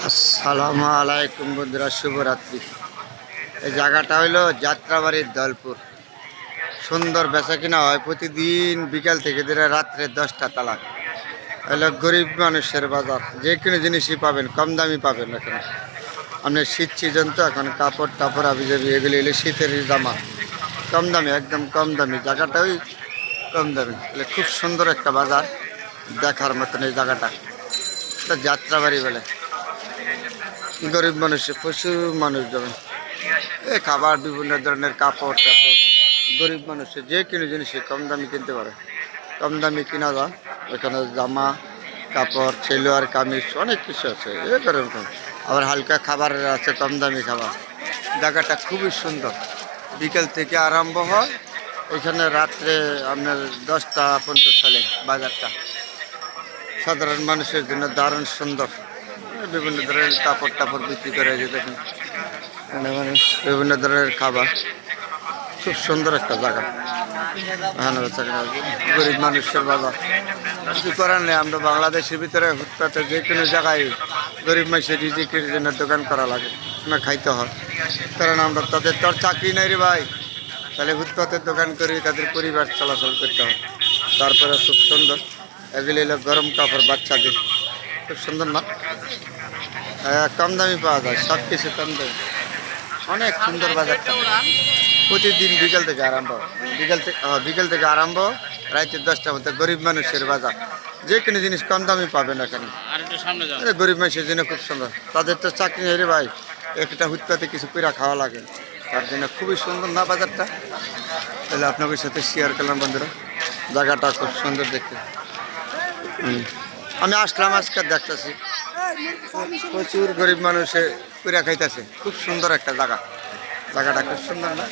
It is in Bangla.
আসসালামু আলাইকুম বন্ধুরা, শুভরাত্রি। এই জায়গাটা হইল যাত্রাবাড়ির দলপুর। সুন্দর বেচা কিনা হয় প্রতিদিন বিকাল থেকে ধরে রাত্রে দশটা তালাক হইল গরিব মানুষের বাজার। যে কোনো জিনিসই পাবেন, কম দামি পাবেন এখানে আপনার শীত সিজন তো এখন কাপড় টাপড় আবি যাবি এগুলি হলে শীতের জামা। কম দামি, একদম কম দামি। জায়গাটা ওই কম দামি। খুব সুন্দর একটা বাজার দেখার মতন এই জায়গাটা। যাত্রাবাড়ি বলে। গরিব মানুষের প্রচুর মানুষ যাবে এই খাবার বিভিন্ন ধরনের কাপড় টাপড়, গরিব মানুষের যে কোনো জিনিসই কম দামি কিনতে পারে। কম দামি কিনা যায় ওখানে জামা, কাপড়, সেলোয়ার, কামিজ, অনেক কিছু আছে, এ করে আবার হালকা খাবারের আছে, কম দামি খাবার। জায়গাটা খুবই সুন্দর। বিকেল থেকে আরম্ভ হয়, এখানে রাত্রে আপনার দশটা পর্যন্ত চলে বাজারটা। সাধারণ মানুষের জন্য দারুণ সুন্দর। বিভিন্ন ধরনের কাপড় টাপড় বিক্রি করে যে দেখুন। এখানে মানুষ বিভিন্ন ধরনের খাবার। খুব সুন্দর একটা জায়গা। গরিব মানুষের বাজার। কিছু করার নেই, আমরা বাংলাদেশের ভিতরে হুটপাতে যে কোনো জায়গায় গরিব মানুষের রিজিকের জন্য দোকান করা লাগে, না খাইতে হয়। কারণ আমরা তাদের তো চাকরি নেই রে ভাই। তাহলে ফুটপাতের দোকান করি তাদের পরিবার চলাচল করতে হয়। তারপরে খুব সুন্দর। এগুলি হলো গরম কাপড় বাচ্চাদের। খুব সুন্দর না? কম দামি পাওয়া যায় সব কিছু কম দামি অনেক সুন্দর বাজারটা প্রতিদিন বিকেল থেকে আরম্ভ। বিকেল থেকে বিকেল থেকে আরম্ভ রাতে দশটার মধ্যে গরিব মানুষের বাজার। যে কোনো জিনিস কম দামি পাবেন এখানে। গরিব মানুষের জন্য খুব সুন্দর। তাদের তো চাকরি নেই রে ভাই। একটা হুটপাতে কিছু পিড়া খাওয়া লাগে। তার জন্য খুবই সুন্দর না বাজারটা? তাহলে আপনাদের সাথে শেয়ার করলাম বন্ধুরা। জায়গাটা খুব সুন্দর দেখতে। আমি আসলাম আজকে দেখতেছি। প্রচুর গরিব মানুষে পিড়া খাইতেছে। খুব সুন্দর একটা জায়গা। জায়গাটা খুব সুন্দর না?